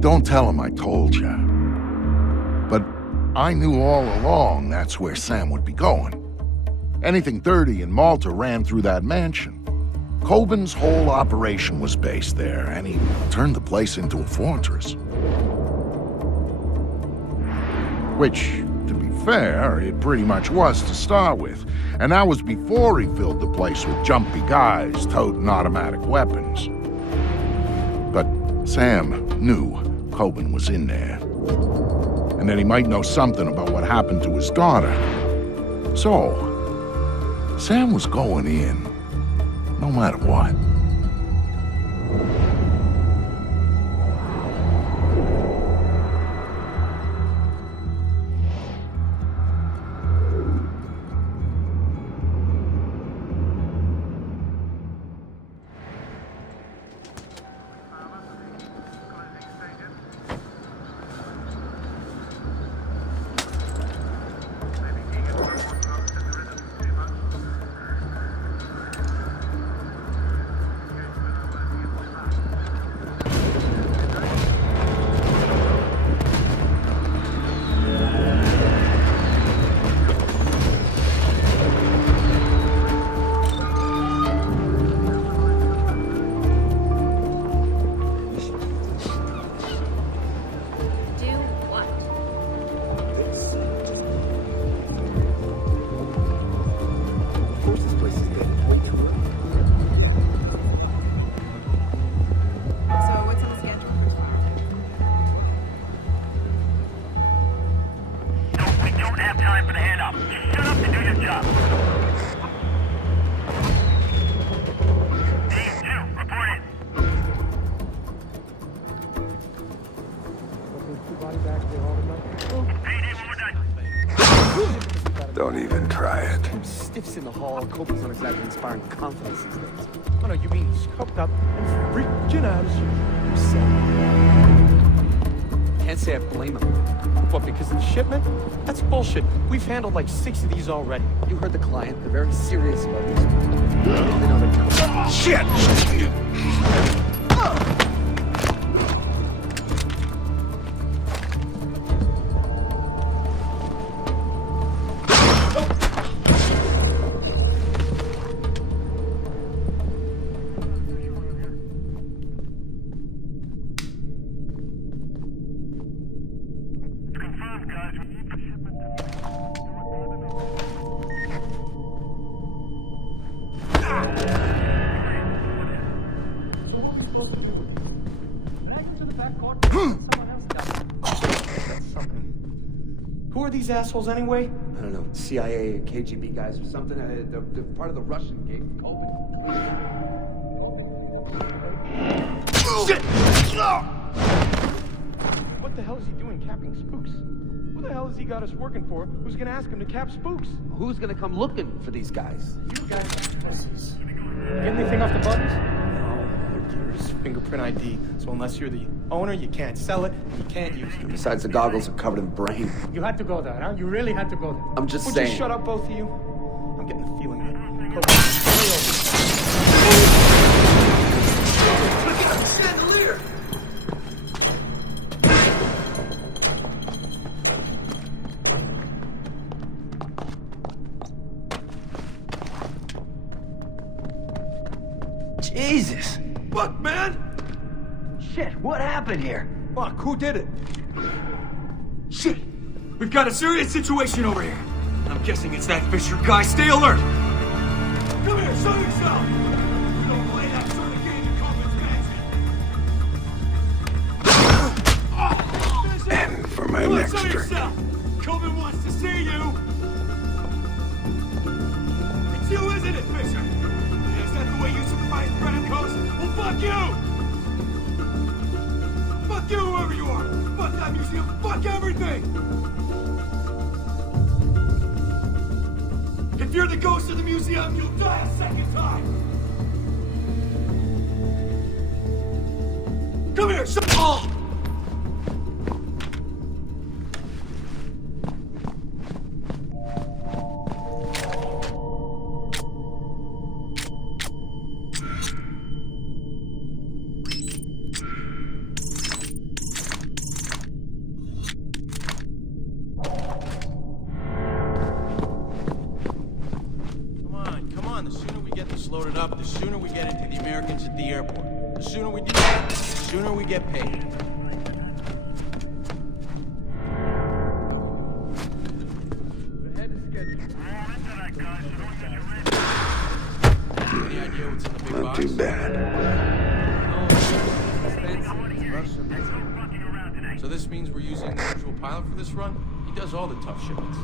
Don't tell him I told you. But I knew all along that's where Sam would be going. Anything dirty in Malta ran through that mansion. Kobin's whole operation was based there, and he turned the place into a fortress. Which, to be fair, it pretty much was to start with. And that was before he filled the place with jumpy guys toting automatic weapons. But Sam knew Kobin was in there. And that he might know something about what happened to his daughter. So, Sam was going in, no matter what. Don't even try it. Stiffs in the hall. Kobin's not exactly inspiring confidence these days. Oh no, you mean scoped up and freaking out as you can't say I blame him. What, because of the shipment? That's bullshit. We've handled like 6 of these already. You heard the client. They're very serious about this. They know they're shit! Who are these assholes anyway? I don't know, CIA or KGB guys or something. They're part of the Russian game for Kobin. Shit! What the hell is he doing capping spooks? Who the hell has he got us working for? Who's gonna ask him to cap spooks? Who's gonna come looking for these guys? You guys are pussies. Get anything off the bodies? No, they're yours. Fingerprint ID. So unless you're the owner, you can't sell it, and you can't use it. Besides, the goggles are covered in brain. You had to go there, huh? You really had to go there. I'm just Would saying. you shut up, both of you? I'm getting the feeling that... Chandelier! Jesus! Fuck, man! Shit, what happened here? Fuck, who did it? Shit! We've got a serious situation over here. I'm guessing it's that Fisher guy. Stay alert! Come here, show yourself! You don't play that sort of game in Kobin's mansion. And for my next Show drink. yourself! Kobin wants to see you! It's you, isn't it, Fisher? Is that the way you surprise Brancos? Well, fuck you! Fuck you, whoever you are! Fuck that museum! Fuck everything! If you're the ghost of the museum, you'll die a second time! Come here, oh! sooner we get it to the Americans at the airport. The sooner we do that, the sooner we get paid. Any idea what's in the big Not box? too bad. So this means we're using the usual pilot for this run? He does all the tough shipments.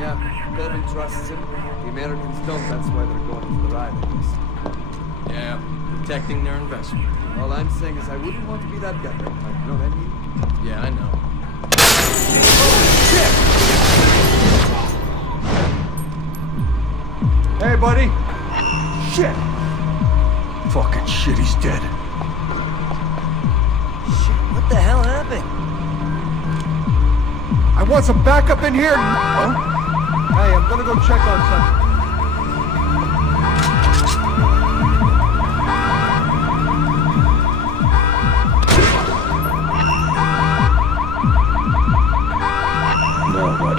Yeah, Kobin trusts him. The Americans don't, that's why they're going for the ride, I guess. Yeah, protecting their investment. All I'm saying is I wouldn't want to be that guy. Like, you know what I mean? Yeah, I know. Hey, buddy. Shit. Fucking shit, he's dead. Shit, what the hell happened? I want some backup in here. Huh? Hey, I'm gonna go check on something. Now what?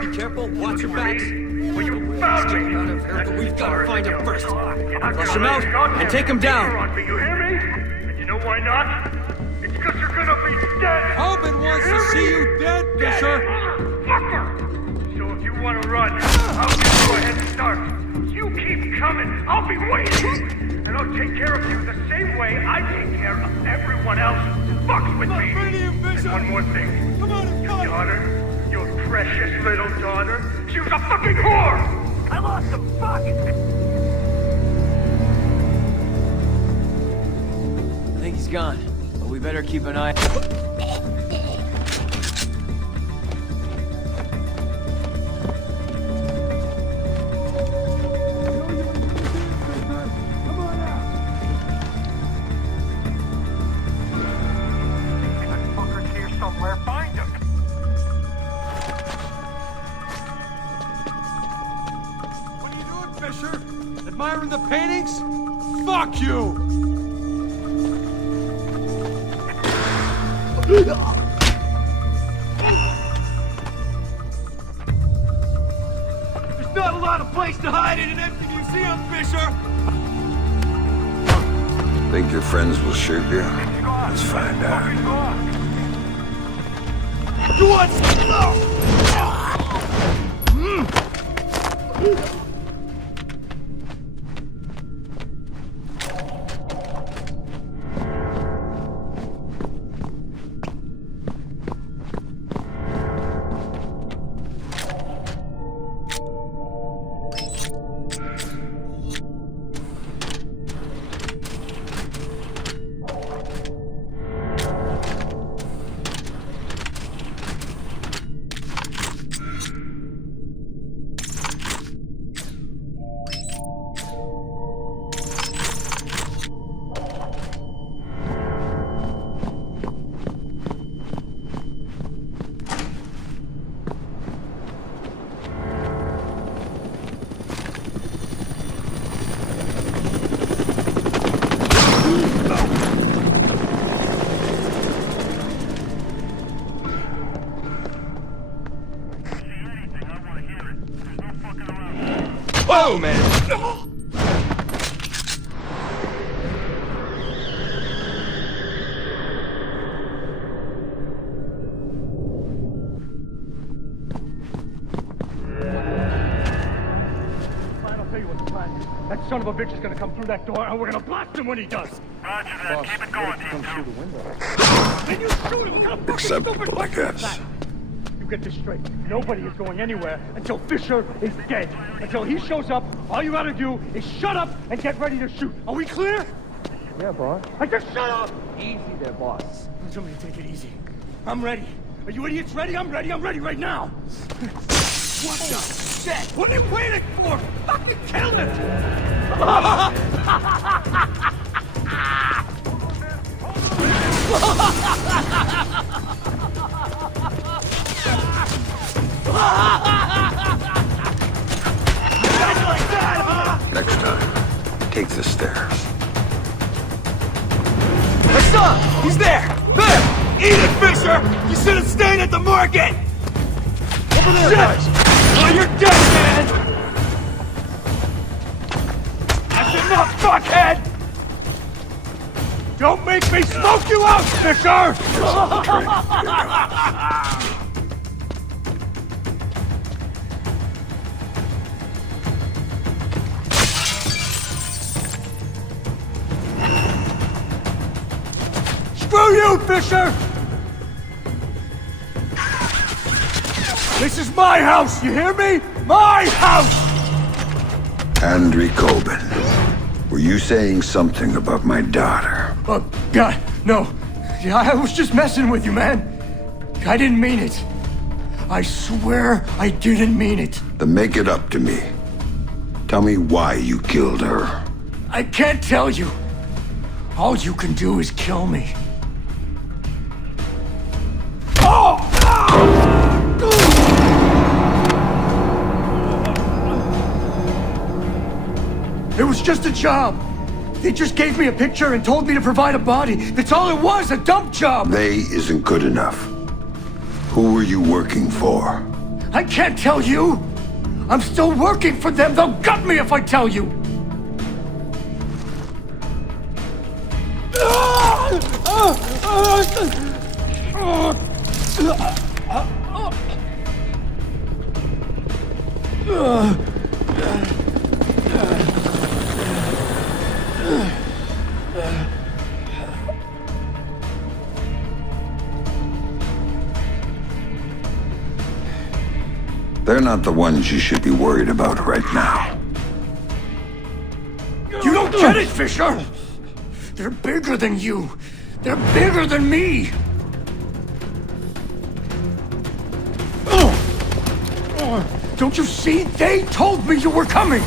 Be careful, watch your backs. Well, you found me! We've got to find him first. Flush him out and take him down. You hear me? And you know why not? It's because you're gonna be dead! Kobin wants to see you dead, Fisher. Motherfucker! So if you want to run, I'll give you a head start. You keep coming, I'll be waiting! And I'll take care of you the same way I take care of everyone else who fucks with me! And one more thing. Come on, Your daughter, your precious little daughter, she was a fucking whore! I lost the fuck! I think he's gone, but we better keep an eye. That fucker's here somewhere, find him! What are you doing, Fisher? Admiring the paintings? Fuck you! There's not a lot of place to hide in an empty museum, Fisher. Think your friends will shoot you? Let's find out. You want? Whoa, man! Fine, I'll tell you what the plan is. That son of a bitch is gonna come through that door, and we're gonna blast him when he does. Roger that, keep it going, Come Team through 2. the window. Then you shoot him! What kind of fucking Acceptable, stupid I question is guess. that? You get this straight. Nobody is going anywhere until Fisher is dead. Until he shows up, all you gotta do is shut up and get ready to shoot. Are we clear? Yeah, boss. I just shut up! Easy there, boss. Somebody take it easy. I'm ready. Are you idiots ready? I'm ready. I'm ready right now. What the shit? What are you waiting for? Fucking kill it! Next time, take the stairs. I saw him! He's there! There! Eat it, Fisher! You should have stayed at the market! Over there, guys! Oh, you're dead, man! That's enough, fuckhead! Don't make me smoke you out, Fisher! Screw you, Fisher! This is my house, you hear me? My house! Andre Kobin, were you saying something about my daughter? Oh, God, no. Yeah, I was just messing with you, man. I didn't mean it. I swear I didn't mean it. Then make it up to me. Tell me why you killed her. I can't tell you. All you can do is kill me. It was just a job. They just gave me a picture and told me to provide a body. That's all it was, a dump job. They isn't good enough. Who were you working for? I can't tell you. I'm still working for them. They'll gut me if I tell you. They're not the ones you should be worried about right now. You don't get it, Fisher! They're bigger than you. They're bigger than me. Don't you see? They told me you were coming.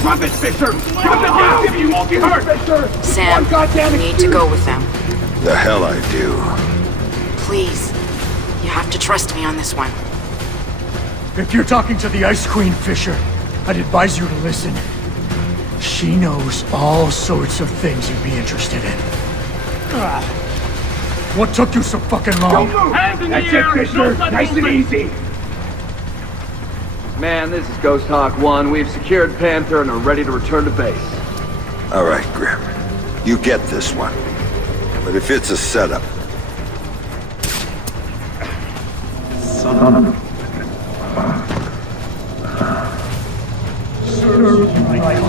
Drop it, Fisher! Drop it now! You won't be hurt, Fisher! Sam, you need to go with them. The hell I do. Please. You have to trust me on this one. If you're talking to the Ice Queen, Fisher, I'd advise you to listen. She knows all sorts of things you'd be interested in. What took you so fucking long? Hands in the air! Fisher! Nice and easy! Man, this is Ghost Hawk 1. We've secured Panther and are ready to return to base. All right, Grim. You get this one. But if it's a setup... Serve you like